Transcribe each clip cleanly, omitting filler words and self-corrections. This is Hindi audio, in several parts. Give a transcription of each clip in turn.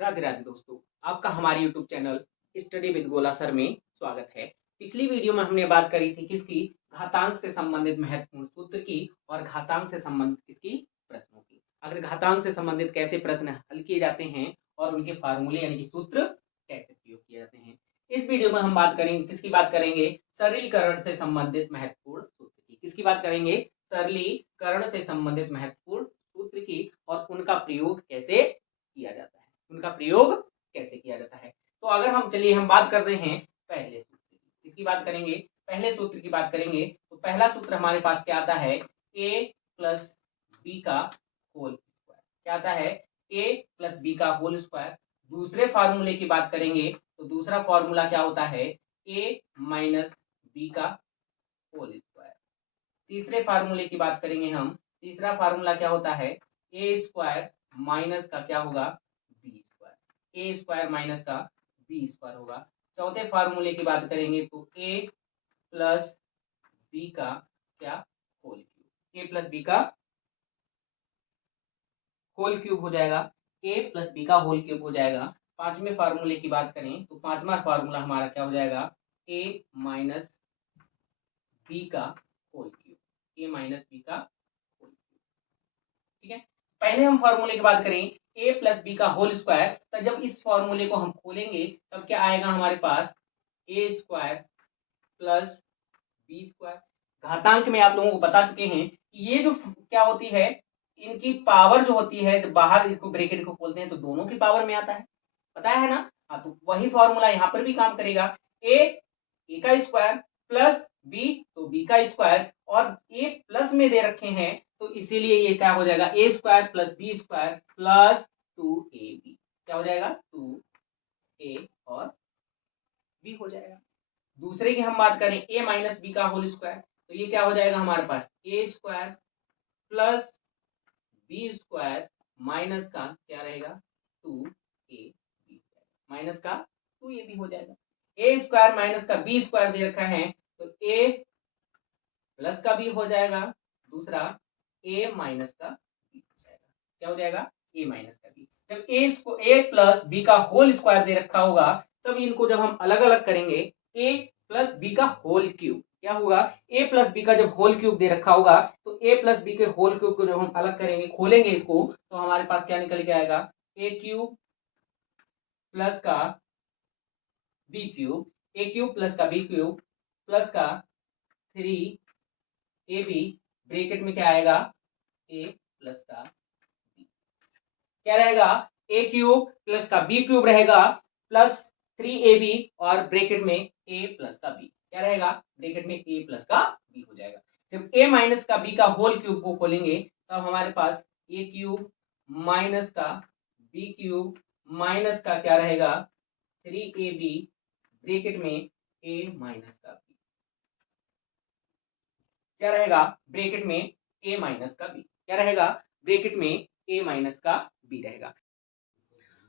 राधे राधे दोस्तों, आपका हमारे यूट्यूब चैनल स्टडी विद गोला सर में स्वागत है। पिछली वीडियो में हमने बात करी थी किसकी, घातांक से संबंधित महत्वपूर्ण सूत्र की और घातांक से संबंधित किसकी, प्रश्नों की। अगर घातांक से संबंधित कैसे प्रश्न हल किए जाते हैं और उनके फार्मूले यानी कि सूत्र कैसे प्रयोग किए जाते हैं। इस वीडियो में हम बात करेंगे किसकी, बात करेंगे सरलीकरण से संबंधित महत्वपूर्ण सूत्र की। किसकी बात करेंगे, सरलीकरण से संबंधित महत्वपूर्ण सूत्र की और उनका प्रयोग कैसे किया जाता है, उनका प्रयोग कैसे किया जाता है। तो अगर हम बात कर रहे हैं पहले सूत्र की, किसकी बात करेंगे, पहले सूत्र की बात करेंगे। तो पहला सूत्र हमारे पास क्या आता है, a प्लस बी का होल स्क्वायर। क्या आता है, a प्लस बी का होल स्क्वायर। दूसरे फार्मूले की बात करेंगे तो दूसरा फार्मूला क्या होता है, a माइनस बी का होल स्क्वायर। तीसरे फार्मूले की बात करेंगे हम, तीसरा फार्मूला क्या होता है, ए स्क्वायर माइनस का क्या होगा, बी स्क्वायर। ए स्क्वायर माइनस का बी स्क्वायर होगा। चौथे फार्मूले की बात करेंगे तो ए प्लस बी का क्या, होल क्यूब। ए प्लस बी का होल क्यूब हो जाएगा, ए प्लस बी का होल क्यूब हो जाएगा। पांचवें फार्मूले की बात करें तो पांचवा फार्मूला हमारा क्या हो जाएगा, ए माइनस बी का होल क्यूब। ए माइनस बी का होल क्यूब। ठीक है, पहले हम फार्मूले की बात करें a प्लस बी का होल स्क्वायर, तो जब इस फार्मूले को हम खोलेंगे तब क्या आएगा हमारे पास, A square plus B square. घातांक में आप लोगों को बता चुके हैं कि ये जो क्या होती है, इनकी पावर जो होती है, तो बाहर इसको ब्रैकेट को खोलते हैं तो दोनों की पावर में आता है, पता है ना। हाँ, तो वही फॉर्मूला यहाँ पर भी काम करेगा। ए का स्क्वायर प्लस बी तो बी का स्क्वायर, और ए प्लस में दे रखे हैं तो इसीलिए ये क्या हो जाएगा, A square plus B square plus 2ab। क्या हो जाएगा, 2a और b हो जाएगा। दूसरे की हम बात करें a माइनस बी का होल स्क्वायर, तो ये क्या हो जाएगा हमारे पास, A square plus B square minus का क्या रहेगा, 2ab माइनस का 2ab हो जाएगा। ए स्क्वायर माइनस का बी स्क्वायर दे रखा है तो ए प्लस का बी हो जाएगा, दूसरा ए माइनस का बी हो जाएगा। क्या हो जाएगा, ए माइनस का बी। जब ए प्लस बी का होल स्क्वायर दे रखा होगा तब इनको जब हम अलग अलग करेंगे, ए प्लस बी का होल क्यूब क्या होगा, ए प्लस बी का जब होल क्यूब दे रखा होगा तो ए प्लस बी के होल क्यूब को जब हम अलग करेंगे, खोलेंगे इसको, तो हमारे पास क्या निकल के आएगा, ए क्यूब प्लस का बी क्यूब, ए क्यूब प्लस का बी क्यूब प्लस का 3ab ब्रैकेट में क्या आएगा, ए प्लस का बी। क्या रहेगा, ए क्यूब प्लस का बी क्यूब रहेगा प्लस 3ab और ब्रैकेट में ए प्लस का बी। क्या रहेगा, ब्रैकेट में ए प्लस का बी हो जाएगा। जब ए माइनस का बी का होल क्यूब को खोलेंगे तब हमारे पास ए क्यूब माइनस का बी क्यूब माइनस का क्या रहेगा, 3ab ब्रैकेट में ए माइनस का बी। क्या रहेगा, ब्रैकेट में ए माइनस का बी। क्या रहेगा, ब्रैकेट में ए माइनस का बी रहेगा।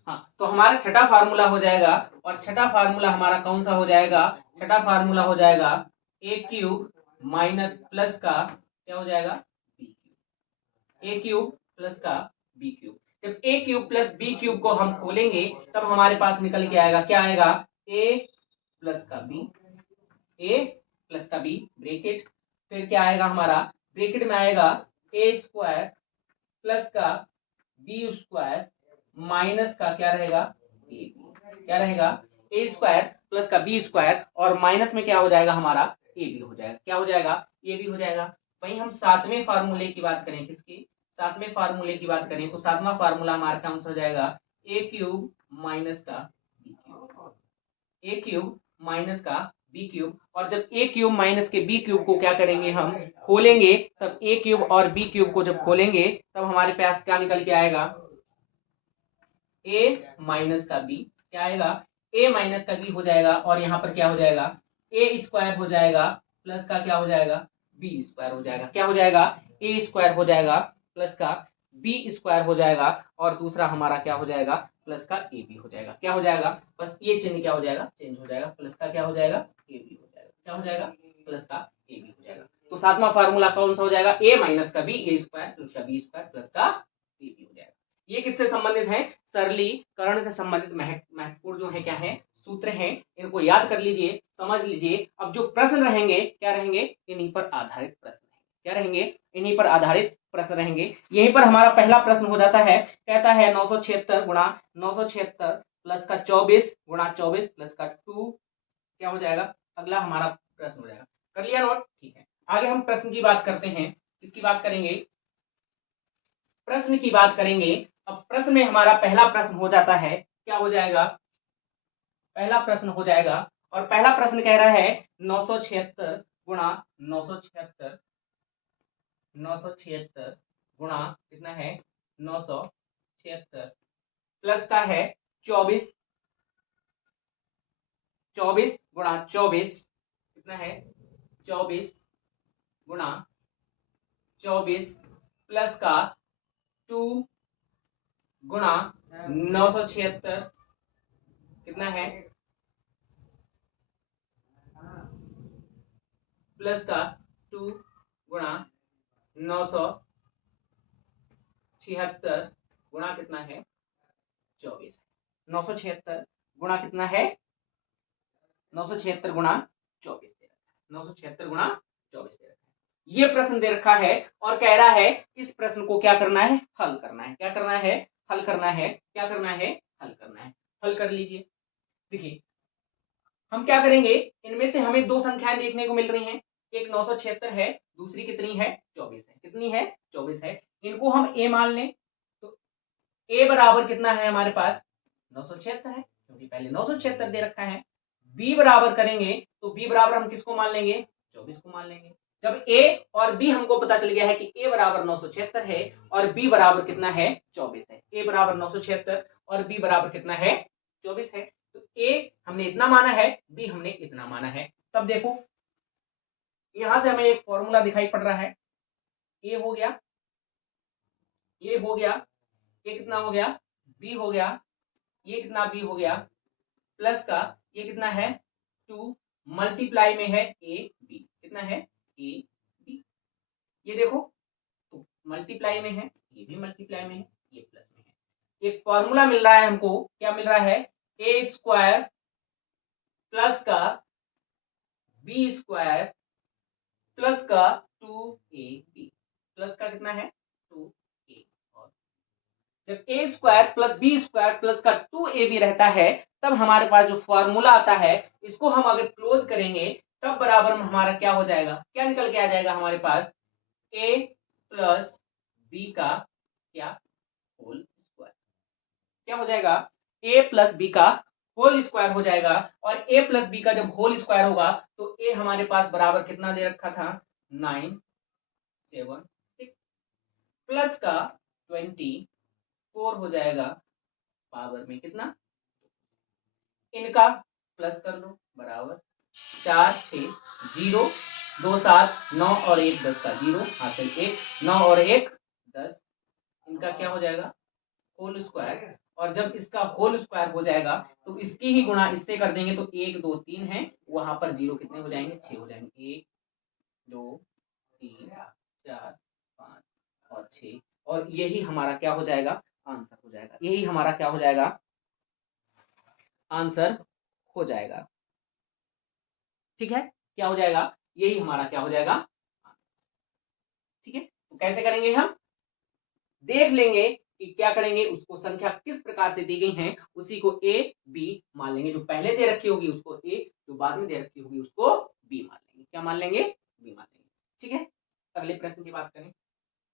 हाँ, तो हमारा छठा फार्मूला हो जाएगा, और छठा फार्मूला हमारा कौन सा हो जाएगा, छठा फार्मूला हो जाएगा ए क्यूब माइनस प्लस का क्या हो जाएगा, बी क्यूब। ए क्यूब प्लस का बी क्यूब। जब ए क्यूब प्लस बी क्यूब को हम खोलेंगे तब हमारे पास निकल के आएगा, क्या आएगा, ए प्लस का बी, ए प्लस का बी ब्रैकेट, फिर क्या आएगा हमारा, ब्रैकेट में आएगा ए स्क्वायर प्लस का बी स्क्वायर माइनस का क्या रहेगा, ए बी। क्या रहेगा, ए स्क्वायर प्लस का बी स्क्वायर और माइनस में क्या हो जाएगा हमारा, ए बी हो जाएगा। क्या हो जाएगा, ए बी हो जाएगा। वहीं हम सातवें फार्मूले की बात करें, किसकी, सातवें फार्मूले की बात करें तो सातवां फार्मूला हमारा कौन सा हो जाएगा, ए क्यूब माइनस का बी क्यूब। ए क्यूब माइनस का बी क्यूब, और जब ए क्यूब माइनस के बी क्यूब को क्या करेंगे, हम खोलेंगे, तब ए क्यूब और बी क्यूब को जब खोलेंगे तब हमारे पास क्या निकल के आएगा, ए माइनस का बी। क्या आएगा, ए माइनस का बी हो जाएगा, और यहाँ पर क्या हो जाएगा, ए स्क्वायर हो जाएगा प्लस का क्या हो जाएगा, बी स्क्वायर हो जाएगा। क्या हो जाएगा, ए स्क्वायर हो जाएगा प्लस का बी स्क्वायर हो जाएगा, और दूसरा हमारा क्या हो जाएगा, प्लस का ए बी हो जाएगा। क्या हो जाएगा, बस ये चिन्ह क्या हो जाएगा, चेंज हो जाएगा, प्लस का क्या हो जाएगा, ए बी हो जाएगा। क्या हो जाएगा, प्लस का ए बी हो जाएगा। तो सातवां फार्मूला कौन सा हो जाएगा, ए माइनस का बी, ए स्क्वायर प्लस का बी स्क्वायर प्लस का ए बी हो जाएगा। ये किससे संबंधित है, सरलीकरण से संबंधित महत्वपूर्ण जो है क्या है सूत्र हैं, इनको याद कर लीजिए, समझ लीजिए। अब जो प्रश्न रहेंगे क्या रहेंगे, इन्हीं पर आधारित प्रश्न रहेंगे। क्या रहेंगे, इन्हीं पर आधारित प्रश्न रहेंगे। यहीं पर हमारा पहला प्रश्न हो जाता है, कहता है 976 गुणा 976 प्लस का 24 गुणा 24 प्लस का 2 क्या हो जाएगा, अगला हमारा प्रश्न हो जाएगा। कर लिया नोट, ठीक है। आगे हम प्रश्न की बात करते हैं, किसकी बात करेंगे, प्रश्न की बात करेंगे। अब प्रश्न में हमारा पहला प्रश्न हो जाता है, क्या हो जाएगा, पहला प्रश्न हो जाएगा। और पहला प्रश्न कह रहा है 976 गुणा 976 976 गुणा कितना है 976 प्लस का है 24 24 गुणा 24 कितना है 24 गुणा 24 प्लस का 2 गुणा 976 कितना है प्लस का 2 गुणा 976 गुणा कितना है 24, 976 गुणा कितना है 976 गुणा 24, 976 गुणा 24 दे रखा है। ये प्रश्न दे रखा है और कह रहा है इस प्रश्न को क्या करना है, हल करना है। क्या करना है, हल करना है। क्या करना है, हल करना है। हल कर लीजिए। देखिए हम क्या करेंगे, इनमें से हमें दो संख्याएं देखने को मिल रही हैं, एक 976 है, दूसरी कितनी है 24 है। कितनी है 24 है। इनको हम a मान लें तो a बराबर कितना है हमारे पास 976 है, क्योंकि पहले 976 दे रखा है। b बराबर करेंगे तो b बराबर हम किसको मान लेंगे 24 को मान लेंगे। जब a और b हमको पता चल गया है कि a बराबर 976 है और b बराबर कितना है 24 है, a बराबर 976 और b बराबर कितना है 24 है, तो a हमने इतना माना है, b हमने इतना माना है। तब देखो यहां से हमें एक फॉर्मूला दिखाई पड़ रहा है, a हो गया, ये हो गया, ये कितना हो गया b हो गया, ये कितना b हो गया, प्लस का ये कितना है 2 मल्टीप्लाई में है a b, कितना है a b, ये देखो तो मल्टीप्लाई में है, ये भी मल्टीप्लाई में है, ये प्लस में है। एक फॉर्मूला मिल रहा है हमको, क्या मिल रहा है a स्क्वायर प्लस का b स्क्वायर प्लस का 2ab, प्लस का कितना है 2a, और जब a square plus b square plus का 2ab रहता है तब हमारे पास जो फॉर्मूला आता है इसको हम अगर क्लोज करेंगे तब बराबर में हमारा क्या हो जाएगा, क्या निकल के आ जाएगा हमारे पास a प्लस b का क्या होल स्क्वायर, क्या हो जाएगा a प्लस b का होल स्क्वायर हो जाएगा। और a प्लस बी का जब होल स्क्वायर होगा तो a हमारे पास बराबर कितना दे रखा था 976 प्लस का 24 हो जाएगा पावर में कितना, इनका प्लस कर लो बराबर 4 6 0 2 7 9 और 1 10 का 0 हासिल 1 9 और 1 10, इनका क्या हो जाएगा होल स्क्वायर। और जब इसका होल स्क्वायर हो जाएगा तो इसकी ही गुणा इससे कर देंगे तो 1 2 3 है, वहां पर 0 कितने हो जाएंगे 6 हो जाएंगे, 1 2 3 4 5 और 6, और यही हमारा क्या हो जाएगा आंसर हो जाएगा, यही हमारा क्या हो जाएगा आंसर हो जाएगा। ठीक है, क्या हो जाएगा, यही हमारा क्या हो जाएगा, ठीक है। तो कैसे करेंगे, हम देख लेंगे कि क्या करेंगे, उसको संख्या किस प्रकार से दी गई है उसी को a b मान लेंगे, जो पहले दे रखी होगी उसको a, जो बाद में दे रखी होगी उसको b मान लेंगे। क्या मान लेंगे, b मान लेंगे। ठीक है, अगले प्रश्न की बात करें,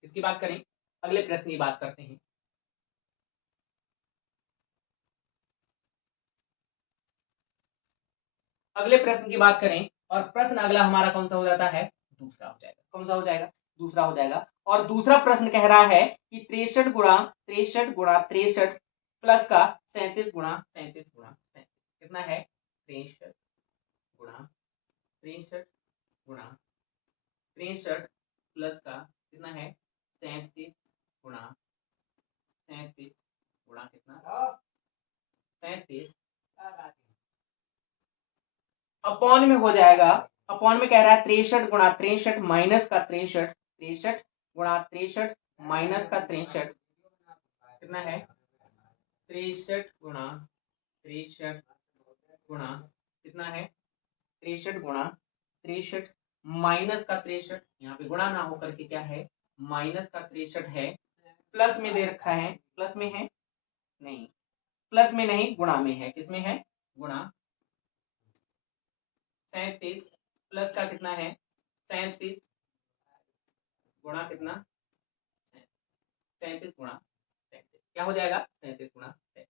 किसकी बात करें, अगले प्रश्न की बात करते हैं। अगले प्रश्न की बात करें और प्रश्न अगला हमारा कौन सा हो जाता है, दूसरा हो जाएगा। कौन सा हो जाएगा, दूसरा हो जाएगा। और दूसरा प्रश्न कह रहा है कि 63 गुणा 63 गुणा 63 प्लस का 37 गुणा 37 गुणा 37 कितना है 63 गुणा 63 गुणा 63 प्लस का कितना है 37 गुणा 37 गुणा कितना 37 अपॉन में हो जाएगा। अपॉन में कह रहा है 63 गुणा 63 माइनस का 63 63 गुणा 63 माइनस का 63 कितना है 63 गुणा 63 गुणा कितना है 63 गुणा 63 माइनस का 63, यहाँ पे गुणा ना होकर के क्या है माइनस का 63 है, प्लस में दे रखा है, प्लस में है नहीं, प्लस में नहीं गुणा में है, किसमें है गुणा 37 प्लस का कितना है 37 गुणा कितना 37 गुणा 37 क्या हो जाएगा 37 गुणा 37।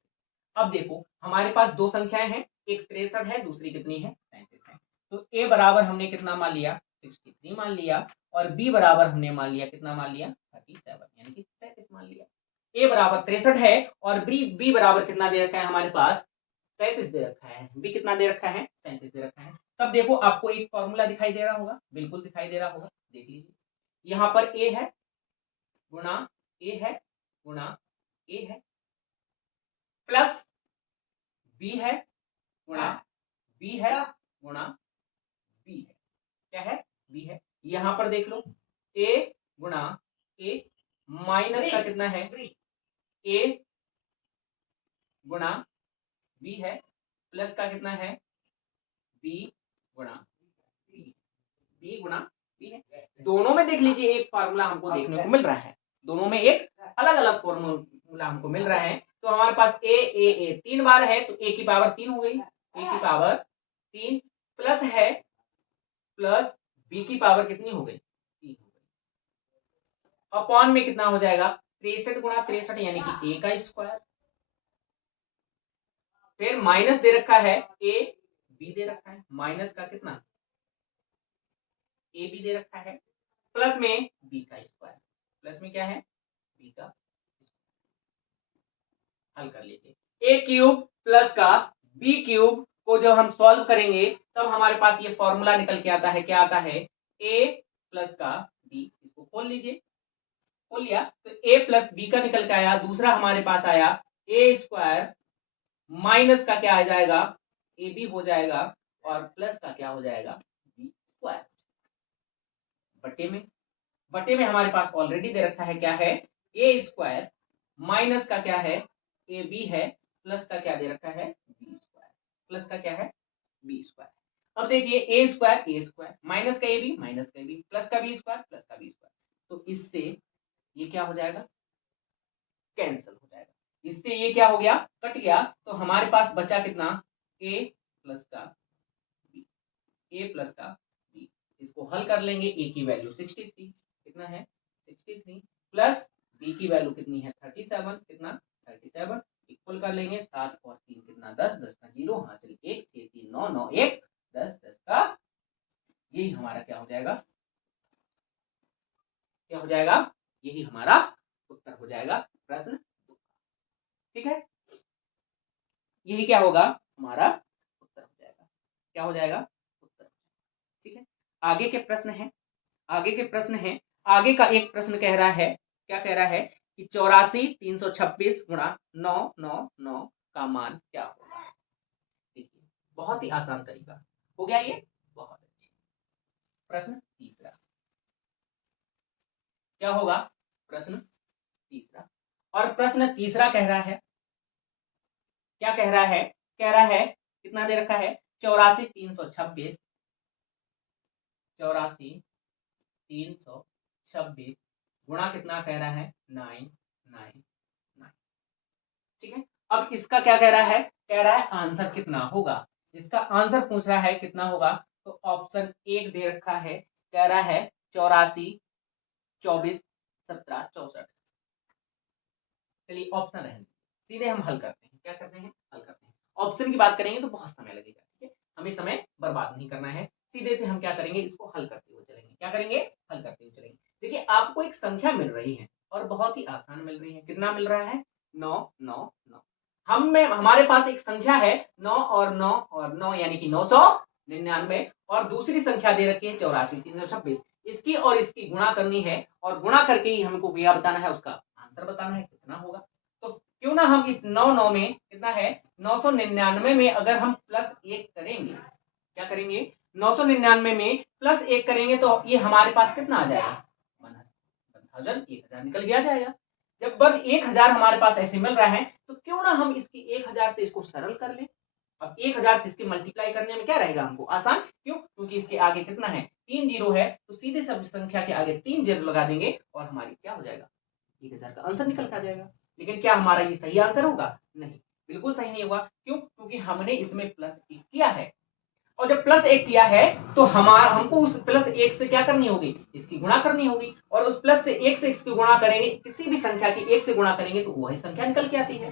अब देखो हमारे पास दो संख्याएं हैं, एक 63 है, दूसरी कितनी है 37 है। तो ए बराबर हमने कितना मान लिया 63 मान लिया, और बी बराबर हमने मान लिया कितना मान लिया 37 यानी कि 37 मान लिया। ए बराबर 63 है और बी बराबर कितना दे रखा है हमारे पास 37 दे रखा है, बी कितना दे रखा है 37 दे रखा है। तब देखो आपको एक फॉर्मूला दिखाई दे रहा होगा, बिल्कुल दिखाई दे रहा होगा, देख लीजिए यहाँ पर ए है गुणा ए है गुणा ए है प्लस बी है गुणा बी है गुणा बी है, क्या है बी है। यहां पर देख लो ए गुणा ए माइनस का कितना है ए गुणा बी है प्लस का कितना है बी गुणा बी गुणा बी है। दोनों में देख लीजिए एक फार्मूला हमको देखने को मिल रहा है, दोनों में एक अलग अलग फॉर्मूला हमको मिल रहा है। तो हमारे पास ए 3 बार है तो ए की पावर 3 हो गई, ए की पावर 3 प्लस है प्लस बी की पावर कितनी हो गई 3 हो गई, अपॉन में कितना हो जाएगा 63 गुणा 63 यानी कि ए का स्क्वायर, फिर माइनस दे रखा है ए बी दे रखा है, माइनस का कितना ए बी दे रखा है, प्लस में बी का स्क्वायर, प्लस में क्या है बी का, हल कर लीजिए ए क्यूब प्लस का बी क्यूब को जब हम सॉल्व करेंगे तब हमारे पास ये फॉर्मूला निकल के आता है, क्या आता है ए प्लस का बी। इसको खोल लीजिए, खोल लिया तो ए प्लस बी का निकल के आया, दूसरा हमारे पास आया ए स्क्वायर माइनस का क्या आ जाएगा ए बी हो जाएगा, और प्लस का क्या हो जाएगा बी स्क्वायर। बटे में हमारे पास ऑलरेडी दे रखा है क्या है ए स्क्वायर माइनस का क्या है ए बी है, प्लस का क्या दे रखा है बी स्क्वायर, प्लस का क्या है बी स्क्वायर। अब देखिए ए स्क्वायर माइनस का ए बी माइनस का ए बी प्लस का बी स्क्वायर प्लस का बी स्क्वायर, तो इससे ये क्या हो जाएगा कैंसिल हो जाएगा, इससे ये क्या हो गया कट गया। तो हमारे पास बचा कितना ए प्लस का बी, ए प्लस का बी। इसको हल कर लेंगे, ए की वैल्यू 63 कितना है 63 प्लस बी की वैल्यू कितनी है 37 कितना 37, इक्वल कर लेंगे 7 और 3 कितना 10, 10 का 0 हासिल 1 6 3 9 9 1 10 10 का, यही हमारा क्या हो जाएगा, क्या हो जाएगा यही हमारा उत्तर हो जाएगा प्रश्न, ठीक है यही क्या होगा हमारा उत्तर हो जाएगा, क्या हो जाएगा उत्तर, ठीक है। आगे के प्रश्न है, आगे के प्रश्न है, आगे का एक प्रश्न कह रहा है, क्या कह रहा है कि 84 326 गुणा 999 का मान क्या होगा। देखिए बहुत ही आसान तरीका हो गया ये, बहुत अच्छी। प्रश्न तीसरा क्या होगा प्रश्न तीसरा, और प्रश्न तीसरा कह रहा है, क्या कह रहा है, कह रहा है कितना दे रखा है 84 326 गुणा कितना कह रहा है 999, ठीक है। अब इसका क्या कह रहा है, कह रहा है आंसर कितना होगा, इसका आंसर पूछ रहा है कितना होगा, तो ऑप्शन 1 दे रखा है, कह रहा है 84 24 17 64। चलिए ऑप्शन रहने सीधे हम हल करते हैं, क्या करते हैं हल करते हैं। ऑप्शन की बात करेंगे तो बहुत समय लगेगा, ठीक है, हमें समय बर्बाद नहीं करना है, सीधे से हम क्या करेंगे इसको हल करते हुए चलेंगे, क्या करेंगे हल करते हुए चलेंगे। देखिए आपको एक संख्या मिल रही है और बहुत ही आसान मिल रही है, कितना मिल रहा है 9 9 9। हमारे पास एक संख्या है 9 और 9 और 9 यानी कि 999, और दूसरी संख्या दे रखी है 84 326, इसकी और इसकी गुणा करनी है, और गुणा करके ही हमको भैया बताना है, उसका आंसर बताना है कितना होगा। तो क्यों ना हम इस 9 में कितना है 999 में अगर हम प्लस 1 करेंगे, क्या करेंगे 999 में प्लस 1 करेंगे तो ये हमारे पास कितना आ जाएगा 1000 निकल गया जाएगा। जब 1000 हमारे पास ऐसे मिल रहा है तो क्यों ना हम इसकी 1000 से इसको सरल कर लें। अब 1000 से इसके मल्टीप्लाई करने में क्या रहेगा हमको आसान, क्यों, क्योंकि इसके आगे कितना है 3 जीरो है, तो सीधे सब संख्या के आगे 3 जीरो लगा देंगे और हमारी क्या हो जाएगा 1000 का आंसर निकल कर आ जाएगा। लेकिन क्या हमारा ये सही आंसर होगा, नहीं, बिल्कुल सही नहीं होगा, क्यों, क्योंकि हमने इसमें प्लस 1 किया है, और जब प्लस 1 किया है तो हमारा हमको उस प्लस 1 से क्या करनी होगी, इसकी गुणा करनी होगी, और उस प्लस से 1 से इसकी गुणा करेंगे, किसी भी संख्या की 1 से गुणा करेंगे तो वही संख्या निकल के आती है,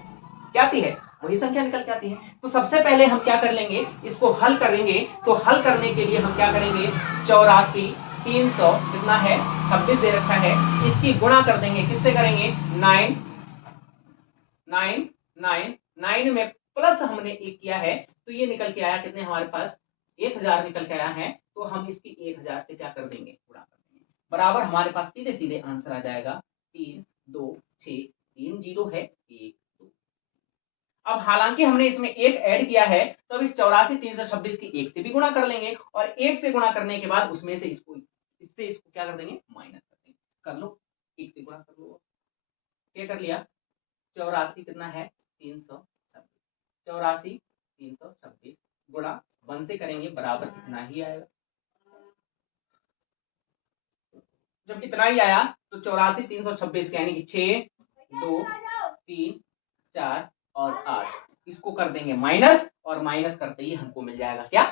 क्या आती है, वही संख्या निकल के आती है। तो सबसे पहले हम क्या कर लेंगे, इसको हल करेंगे, तो हल करने के लिए हम क्या करेंगे, 84 300 कितना है 26 दे रखा है, इसकी गुणा कर देंगे, किससे करेंगे 9 9 9 9 में प्लस हमने 1 किया है, तो ये निकल के आया कितने हमारे पास 1000 निकल के आया है, तो हम इसकी 1000 से क्या कर देंगे गुणा कर देंगे, बराबर हमारे पास सीधे सीधे आंसर आ जाएगा 3 2 6 3 जीरो है 1 2। अब हालांकि हमने इसमें एक ऐड किया है, तो अब इस 84 326 की 1 से भी गुणा कर लेंगे, और 1 से गुणा करने के बाद उसमें से इसको इससे इसको क्या कर देंगे माइनस कर देंगे, कर लो 1 से गुणा कर लो, क्या कर लिया 84 कितना है 326, 84 326 गुणा 1 से करेंगे बराबर कितना ही आएगा, जब इतना ही आया तो 84 326 यानी कि 6 2 3 4 और 8 इसको कर देंगे माइनस, और माइनस करते ही हमको मिल जाएगा क्या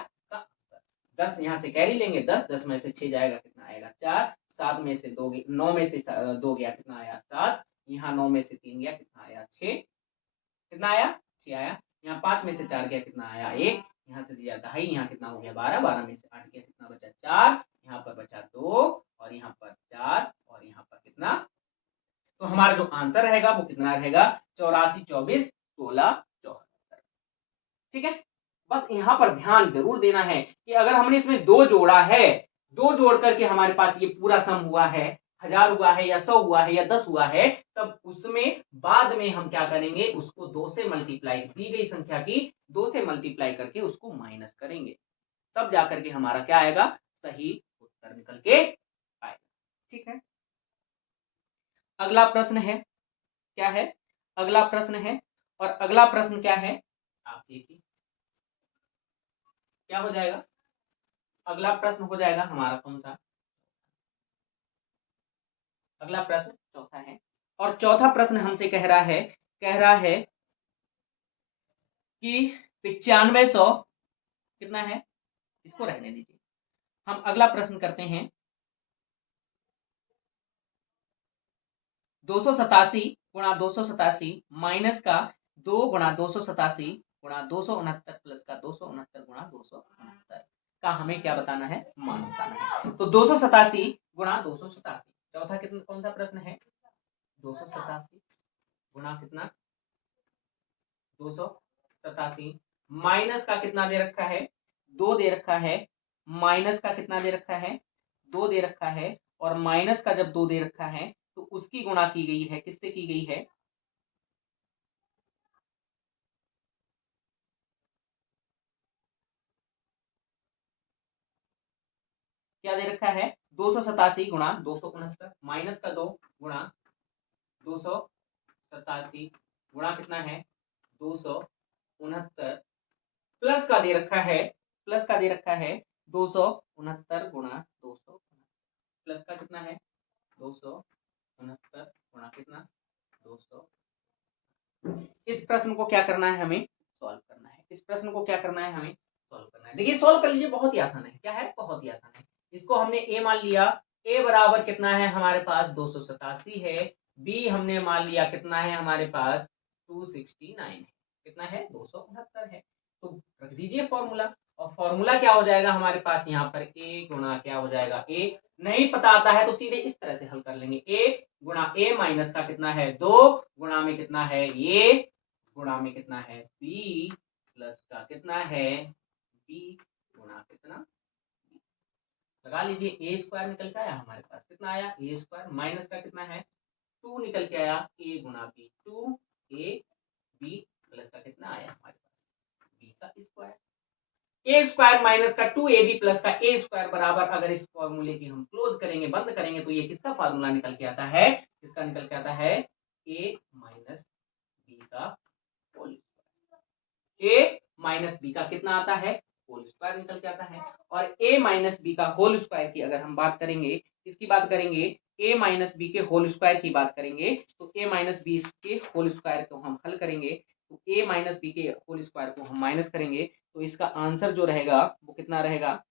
10, यहाँ से कैरी लेंगे 10 10 में से 6 जाएगा कितना आएगा 4, 7 में से 2 9 में से 2 गया कितना आया 7, यहाँ 9 में से 3 गया कितना आया 6, कितना आया 6 आया, यहाँ 5 में से 4 गया कितना आया 1, यहाँ से दिया 2.5, यहाँ कितना हो गया 12, 12 में से 8 गया कितना बचा 4, यहाँ पर बचा 2 और यहाँ पर 4 और यहाँ पर कितना, तो हमारा जो आंसर रहेगा वो कितना रहेगा 84 24 16 74। ठीक है, बस यहाँ पर ध्यान जरूर देना है कि अगर हमने इसमें 2 जोड़ा है, 2 जोड़ करके हमारे पास ये पूरा सम हुआ है, 1000 हुआ है या 100 हुआ है या 10 हुआ है, तब उसमें बाद में हम क्या करेंगे, उसको 2 से मल्टीप्लाई, दी गई संख्या की 2 से मल्टीप्लाई करके उसको माइनस करेंगे, तब जाकर के हमारा क्या आएगा सही उत्तर निकल के आएगा। ठीक है, अगला प्रश्न है, क्या है अगला प्रश्न है, और अगला प्रश्न क्या है आप देखिए क्या हो जाएगा, अगला प्रश्न हो जाएगा हमारा कौन सा, अगला प्रश्न चौथा है, और चौथा प्रश्न हमसे कह रहा है कि 9500 कितना है, इसको रहने दीजिए, हम अगला प्रश्न करते हैं 287 गुणा 287 माइनस का 2 गुणा 287 गुणा 269 प्लस का 269 गुणा 269 का हमें क्या बताना है, मान बताना है। तो 287 गुणा 287, चौथा कितना कौन सा प्रश्न है 287 गुणा कितना 287 माइनस का कितना दे रखा है 2 दे रखा है, माइनस का कितना दे रखा है 2 दे रखा है, और माइनस का जब 2 दे रखा है तो उसकी गुणा की गई है, किससे की गई है, क्या दे रखा है 287 गुणा 269 माइनस का 2 गुणा 287 गुणा कितना है 269 प्लस का दे रखा है, प्लस का दे रखा है 269 गुणा 200 प्लस का कितना है 269 गुणा कितना 200। इस प्रश्न को क्या करना है हमें सॉल्व करना है, इस प्रश्न को क्या करना है हमें सॉल्व करना है। देखिए सॉल्व कर लीजिए, बहुत ही आसान है, क्या है बहुत ही आसान है। इसको हमने ए मान लिया, ए बराबर कितना है हमारे पास 287 है, बी हमने मान लिया कितना है हमारे पास 269 है, कितना है 269 है, तो रख दीजिए फॉर्मूला, और फॉर्मूला क्या हो जाएगा हमारे पास यहाँ पर ए गुणा क्या हो जाएगा ए, नहीं पता आता है तो सीधे इस तरह से हल कर लेंगे, ए गुणा ए माइनस का कितना है 2 गुणा में कितना है ये गुणा में कितना है बी प्लस का कितना है बी गुणा कितना, लगा लीजिए ए स्क्वायर निकल के आया हमारे पास कितना आया ए स्क्वायर, माइनस का कितना है 2 निकल के आया ए गुणा बी 2 ए बी प्लस का कितना आया हमारे पास बी का स्क्वायर, ए स्क्वायर माइनस का 2ab प्लस का ए स्क्वायर बराबर, अगर इस फॉर्मूले की हम क्लोज करेंगे बंद करेंगे तो ये किसका फार्मूला निकल के आता है, किसका निकल के आता है ए माइनस बी का का कितना आता है, होल स्क्वायर निकल के आता है। और a माइनस बी का होल स्क्वायर की अगर हम बात करेंगे, किसकी बात करेंगे, a माइनस बी के होल स्क्वायर की बात करेंगे, तो a माइनस बी के होल स्क्वायर को हम हल करेंगे, तो a माइनस बी के होल स्क्वायर को हम माइनस करेंगे, तो इसका आंसर जो रहेगा वो कितना रहेगा,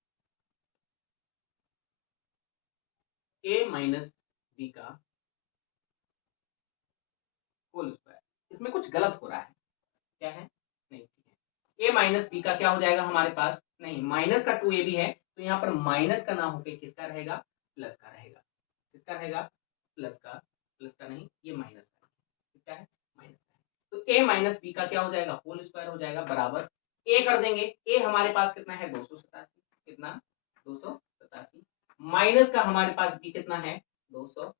a माइनस बी का होल स्क्वायर। इसमें कुछ गलत हो रहा है, क्या है, नहीं ठीक है, a माइनस बी का क्या हो जाएगा हमारे पास, नहीं माइनस का 2a भी है, तो यहाँ पर माइनस का ना होकर किसका रहेगा, प्लस का रहेगा, किसका रहेगा, प्लस का, प्लस का नहीं, ये माइनस का, किसका है, माइनस का। तो a माइनस बी का क्या हो जाएगा, होल स्क्वायर हो जाएगा, बराबर a कर देंगे, a हमारे पास कितना है 287, कितना 287, माइनस का हमारे पास b कितना है 269,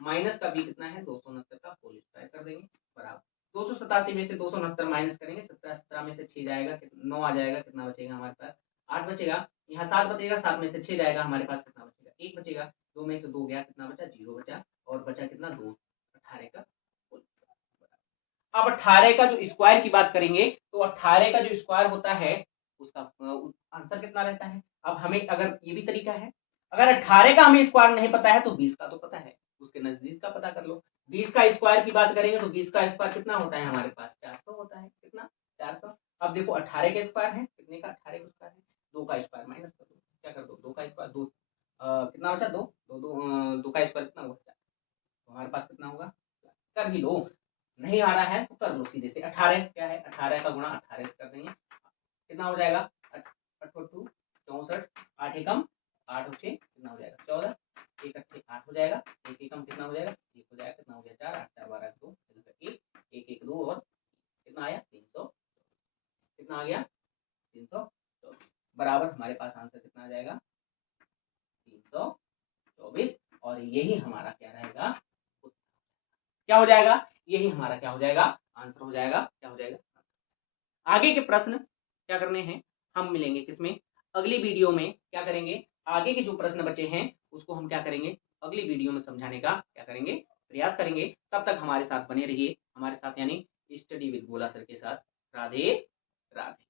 माइनस का b कितना है 269 का होल स्क्वायर कर देंगे, बराबर 287 में से 269 माइनस करेंगे, 17 17 में से 6 जाएगा, 9 आ जाएगा, कितना बचेगा हमारे पास 8 बचेगा, यहाँ 7 बचेगा, 7 में से 6 जाएगा, हमारे पास कितना बचेगा 1 बचेगा, 2 में से 2 गया, कितना बचा 0 बचा, और बचा कितना 2, 18 का होल स्क्वायर। अब 18 का जो स्क्वायर की बात करेंगे, तो 18 का जो स्क्वायर होता है उसका आंसर कितना रहता है। अब हमें अगर ये भी तरीका है, अगर 18 का हमें स्क्वायर नहीं पता है तो 20 का तो पता है, उसके नजदीक का पता कर लो। 20 का स्क्वायर की बात करेंगे तो 20 का स्क्वायर कितना होता है हमारे पास 400 होता है, कितना 400। अब देखो 18 का स्क्वायर है, कितने का 18 का स्क्वायर है, 2 का स्क्वायर माइनस कर दो, क्या कर दो 2 का स्क्वायर 2, कितना बचा 2 2 2 का स्क्वायर कितना हुआ, तो हमारे पास कितना होगा, कर ही लो, नहीं आ रहा है तो कर लो सीधे से। 18 क्या है, 18 का गुणा 18 से कर देंगे, कितना हो जाएगा 64, 8 एकम 8 6 कितना हो जाएगा 14, 1 8 8 हो जाएगा, 1 एकम कितना हो जाएगा 1 हो जाएगा, कितना हो गया 4 8 4 12 2 1 1 1 2 और कितना आया 300, कितना आ गया 324, बराबर हमारे पास आंसर कितना आ जाएगा 324, और यही हमारा क्या रहेगा, क्या हो जाएगा, यही हमारा क्या हो जाएगा, आंसर हो जाएगा, क्या हो जाएगा। आगे के प्रश्न क्या करने हैं, हम मिलेंगे किसमें, अगली वीडियो में क्या करेंगे, आगे के जो प्रश्न बचे हैं उसको हम क्या करेंगे, अगली वीडियो में समझाने का क्या करेंगे, प्रयास करेंगे। तब तक हमारे साथ बने रहिए, हमारे साथ यानी स्टडी विद गोला सर के साथ। राधे राधे।